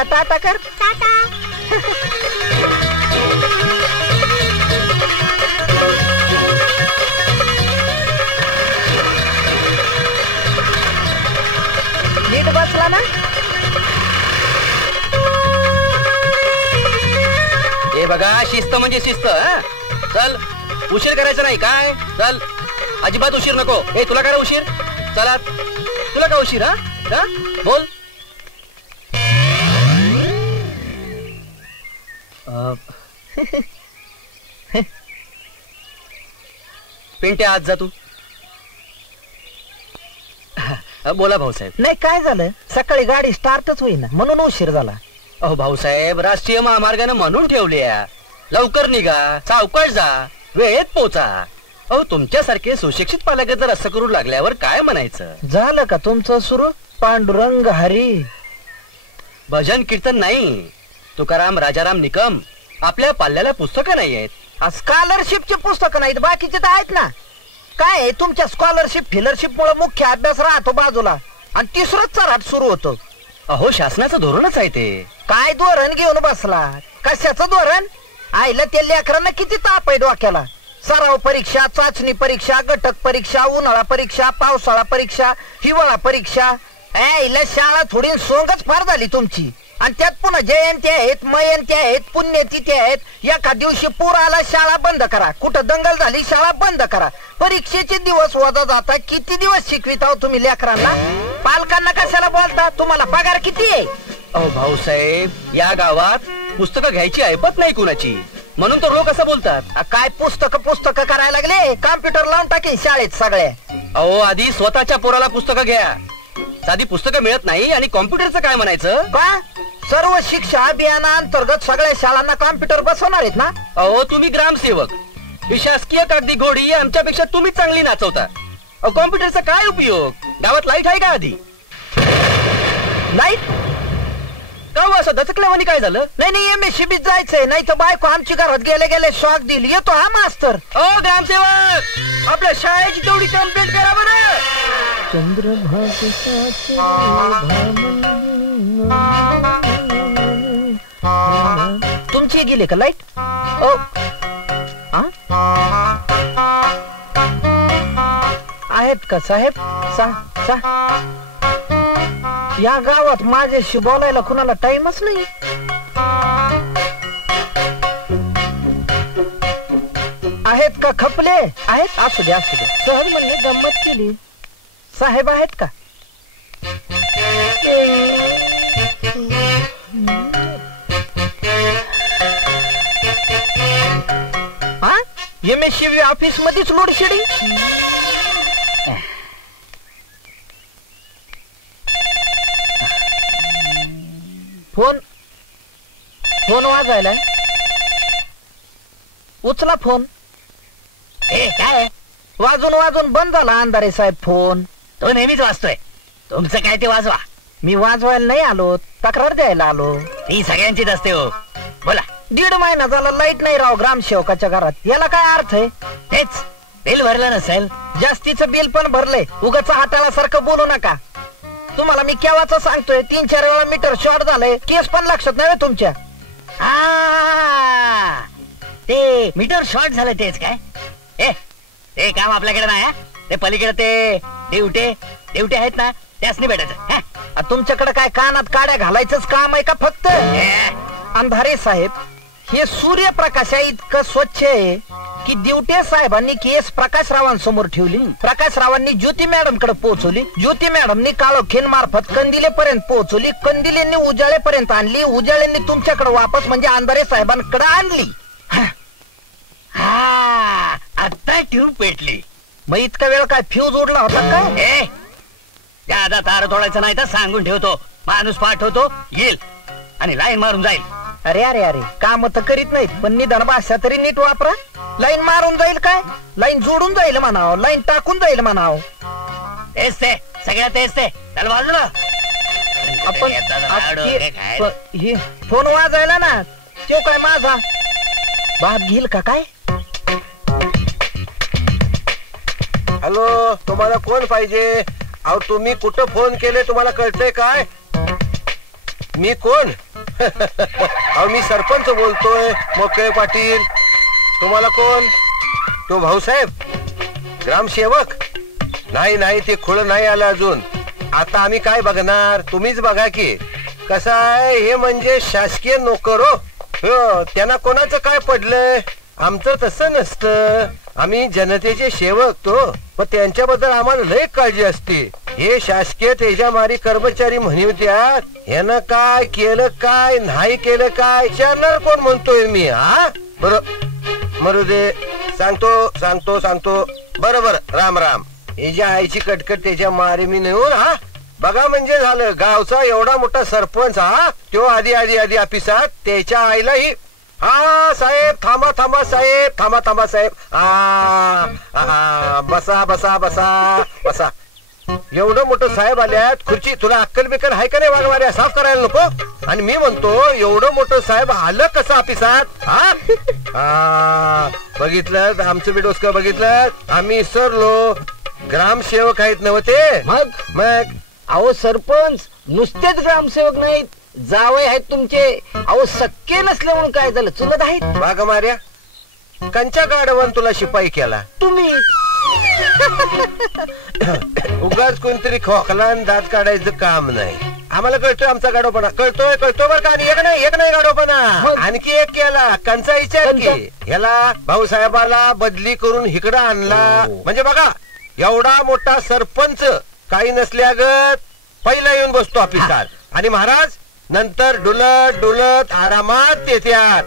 का टाटा कर. टाटा. नीट बसला ना. हे बघा, शिस्त म्हणजे शिस्त. चल, उशीर करायचा नाही काय. चल, अजिबात उशीर नको. हे तुला काय उशीर. चला, तुला काय उशीर. हा बोल. पिंटे आज जा तू. बोला भाऊसाहेब. नाही काय झालं, सकाळी गाडी स्टार्टच होईना म्हणून उशीर झाला. अहो भाऊसाहेब, राष्ट्रीय महामार्गाने म्हणून ठेवले. लवकर निघा, सावकाश जा, वेळेत पोचा. अहो तुमच्यासारखे सुशिक्षित पालक जर असं करू लागल्यावर काय म्हणायचं. झालं का तुमचं सुरू. पांडुरंग हरी. भजन कीर्तन नाही. तुकाराम राजाराम निकम आपल्या पाल्याला पुस्तकं नाही आहेत. स्कॉलरशिपची पुस्तकं नाहीत, बाकीचे तर आहेत ना. काय तुमच्या स्कॉलरशिप फिलरशिप मुळे मुख्य अभ्यास राहतो बाजूला आणि तिसरंच चराट सुरू होतो. अहो शासनाचं धोरणच आहे ते. काय धोरण घेऊन बसला. कशाचं धोरण. आईला त्या लेकरांना किती ताप आहे डोक्याला. सराव परीक्षा, चाचणी परीक्षा, घटक परीक्षा, उन्हाळा परीक्षा, पावसाळा परीक्षा, हिवाळा परीक्षा. आईला शाळा थोडी सोंगच फार झाली तुमची. आणि त्यात पुन्हा जयंती आहेत, मयंती आहेत, पुण्यतिथी आहेत. एका दिवशी पूर आला, शाळा बंद करा. कुठं दंगल झाली, शाळा बंद करा. परीक्षेचे दिवस वजा जाता. किती दिवस शिकवित आहो तुम्ही लेकरांना. पालकांना कशाला बोलता. तुम्हाला पगार किती आहे. अहो भाऊसाहेब, या गावात पुस्तकं घ्यायची ऐपत नाही कुणाची, म्हणून तर लोक असं बोलतात. काय पुस्तकं करायला लागले. कॉम्प्युटर लावून टाकेन शाळेत सगळ्या. अहो आधी स्वतःच्या पोराला पुस्तकं घ्या. साधी पुस्तकं मिळत नाही आणि कॉम्प्युटरचं काय म्हणायचं. का सर्व शिक्षा अभियानाअंतर्गत सगळ्या शाळांना कॉम्प्युटर बसवणार आहेत ना. अहो तुम्ही ग्रामसेवक, ही शासकीय कागदी घोडी आमच्यापेक्षा तुम्ही चांगली नाचवता. अहो कॉम्प्युटरचा काय उपयोग. गावात लाईट आहे का आधी. लाईट का असं दचकल्यावानी काय झालं. नाही MSCB जायचंय. नाही तर बायको आमची घरात गेले शॉक दिली. येतो हा मास्तर. अहो ग्रामसेवक, आपल्या शाळेची तेवढी कंप्लेंट करा बरं. तुमची गेली का लाईट. आहेत का साहेब. या गावात माझ्याशी बोलायला कुणाला टाइमच नाही. आहेत का खपले. आहेत. असू द्या सहज म्हणले, गंमत केली. साहेब आहेत का. MSCB ऑफिस मध्येच लोड शेडिंग. फोन वाजायला. उचला फोन. काय वाजून बंद झाला अंधारे साहेब फोन. तो नेहमीच वाजतोय. तुमचं काय ते वाजवा. मी वाजवायला नाही आलो, तक्रार द्यायला आलो. ती सगळ्यांचीच असते हो. बोला. 1.5 महिना झाला लाईट नाही राव ग्रामसेवकाच्या घरात. याला काय अर्थ आहे. तेच बिल भरलं नसेल. जास्तीचं बिल पण भरलंय. उगाच हाताला सारखं बोलू नका. तुम्हाला मी केव्हाच सांगतोय. 3-4 वेळा मीटर शॉर्ट झालंय. केस पण लक्षात नाही तुमच्या. ते मीटर शॉर्ट झालं तेच काय. ते काम आपल्याकडे नाही. ते पलीकडे ते देवटे आहेत ना, त्याच नाही भेटायचं. तुमच्याकडे काय कानात काड्या घालायचंच काम आहे का फक्त. अंधारे साहेब, हे सूर्यप्रकाश इतकं स्वच्छ आहे की दिवटे साहेबांनी केस प्रकाशरावांसमोर ठेवली. प्रकाशरावांनी ज्योती मॅडम कडे पोहोचवली. ज्योती मॅडमनी काळोखेन मार्फत कंदिलेपर्यंत पोहोचवली. कंदिलेंनी उजाळेपर्यंत आणली. उजाळेंनी तुमच्याकडे वापस म्हणजे अंधारे साहेबांकडे आणली. आता ट्यूब पेटली. मग इतका वेळ काय फ्यूज उडला होता काय. ज्यादा तार तोडायचं नाही तर सांगून ठेवतो. माणूस पाठवतो, येईल आणि लाईन मारून जाईल. अरे काम तर करीत नाहीत पण निदान भाषा तरी नीट वापरा. लाईन मारून जाईल काय. लाईन जोडून जाईल म्हणाव. लाईन टाकून जाईल म्हणाव. तेच ते सगळ्या तेच ते. चल बाजूला. आपण फोन वाजायला ना. तो काय माझा बाप घेईल का काय. हॅलो, तुम्हाला कोण पाहिजे. अहो तुम्ही कुठं फोन केले तुम्हाला कळतंय काय. मी कोण. अहो मी सरपंच बोलतोय मोकळे पाटील. तुम्हाला कोण? तो भाऊसाहेब ग्रामसेवक? नाही नाही, ते खुळ नाही आलं अजून. आता आम्ही काय बघणार, तुम्हीच बघा की. कसं आहे हे म्हणजे शासकीय नोकर हो. त्यांना कोणाचं काय पडलंय? आमचं तसं नसतं. आम्ही जनतेचे सेवक तो, पण त्यांच्याबद्दल आम्हाला लय काळजी असते. हे शासकीय तेजामारी कर्मचारी म्हणत्यात, ह्यानं काय केलं काय नाही केलं काय विचारणार कोण म्हणतोय मी? हा बरं मरू दे, सांगतो सांगतो सांगतो. बरोबर, राम राम. हिच्या आईची कटकट त्याच्या मारी मी नेऊन हा बघा म्हणजे झालं. गावचा एवढा मोठा सरपंच हा, तो आधी आधी आधी ऑफिसात त्याच्या आईलाही. हा साहेब थांबा थांबा साहेब, थांबा थांबा साहेब. बसा बसा बसा बसा. एवढं मोठं साहेब आल्यात, खुर्ची तुला अक्कल बिक्कल हाय का नाही? वाघमाऱ्या साफ करायला नको. आणि मी म्हणतो एवढं मोठं साहेब आलं कसं ऑफिसात? हा बघितलं आमचं बी डोसकं बघितलं. आम्ही सरलो ग्रामसेवक आहेत नव्हते. मग अहो सरपंच नुसतेच ग्रामसेवक नाहीत, जावई आहेत तुमचे. अहो सक्के नसले म्हणून काय झालं, चुलत आहेत. वाघमाऱ्या कंच्या गाडवान तुला शिपाई केला? तुम्ही उगाच कोणतरी खोकला आणि दात काढायचं काम नाही. आम्हाला कळतोय आमचा गाडोपणा, कळतोय कळतोय बरं का. एक नाही गाडोपणा, आणखी एक केला. कंचा विचार की ह्याला भाऊसाहेबाला बदली करून इकडं आणला. म्हणजे बघा एवढा मोठा सरपंच काही नसल्यागत पहिला येऊन बसतो ऑफिसात, आणि महाराज नंतर डुलत डुलत आरामात येत्यात.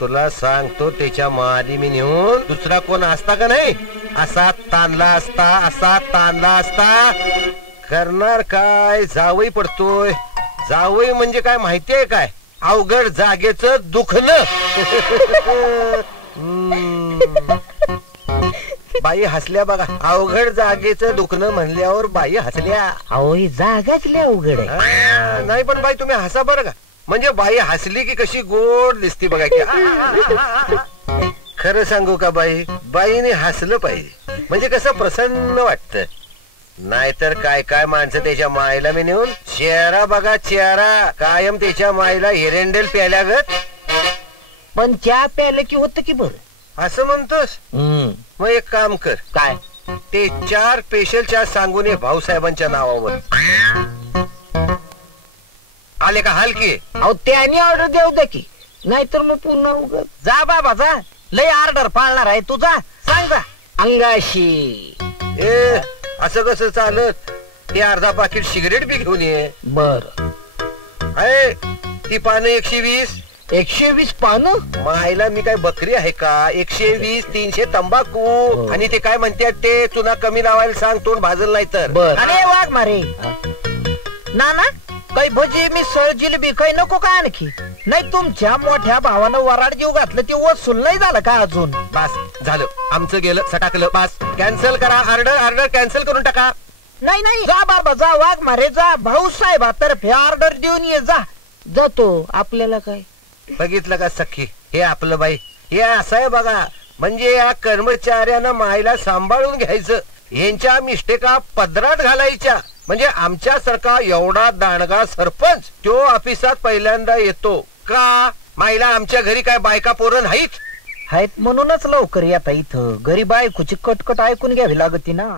तुला सांगतो त्याच्या मादी मी नेऊन दुसरा कोण असता का नाही असा ताणला असता, असा ताणला असता. करणार काय, जावई पडतोय. जावई म्हणजे काय माहितीये काय? अवघड जागेचं दुखणं. बाई हसल्या बघा. अवघड जागेचं दुखणं म्हणल्यावर बाई हसल्या. अहो ही जागाच लय अवघड आहे. नाही पण बाई तुम्ही हसा बरं का. म्हणजे बाई हसली की कशी गोड दिसती बघा की. खरं सांगू का बाई, बाईने हसलं पाहिजे म्हणजे कसं प्रसन्न वाटत. नाहीतर काय काय माणसं त्याच्या मायला मी नेऊन चेहरा बघा चेहरा कायम त्याच्या मायला एरेंडेल प्याल्यागत. पण चहा प्यायलं की होतं की बरं. असं म्हणतोस? मग एक काम कर, काय ते 4 स्पेशल चहा सांगून ये भाऊसाहेबांच्या नावावर. आले का हलकी? अहो त्याने ऑर्डर देऊ दे की, नाहीतर मग पुन्हा उगत. जा बाबा जा, लय ऑर्डर पाळणार आहे तुझा. सांग जा अंगाशी. ए असं कसं चालत? ते अर्धा पाकिट सिगरेट बी घेऊन ये. बर आहे ती पानं 120. 120 पानं? मायला मी काय बकरी आहे का? 120 300 तंबाखू. आणि ते काय म्हणतात ते चुना कमी लावायला सांग, तोंड भाजल नाही तर. बर. अरे वाघ मारे ना ना, काही भजी मिसळ जिलेबी काही नको का आणखी? नाही तुमच्या मोठ्या भावानं वराड जीव घातलं ते वसूल नाही झालं का अजून? बस झालं आमचं गेलं सटाकलं. बस कॅन्सल करा ऑर्डर. ऑर्डर कॅन्सल करून टाका. नाही नाही जा बाबा जा, वाघ मारे जा. भाऊसाहेबातर्फे ऑर्डर देऊन ये जा. जातो आपल्याला काय. बघितलं का सखी, हे आपलं बाई हे असं आहे बघा. म्हणजे या कर्मचाऱ्यांना मायला सांभाळून घ्यायचं, यांच्या मिस्टेका पदरात घालायच्या. म्हणजे आमच्यासारखा एवढा दांडगा सरपंच तो ऑफिसात पहिल्यांदा येतो का? मायला आमच्या घरी काय बायका पोरं नाहीत म्हणूनच लवकर येता इथं. घरी बायकोची कटकट ऐकून घ्यावी लागती ना.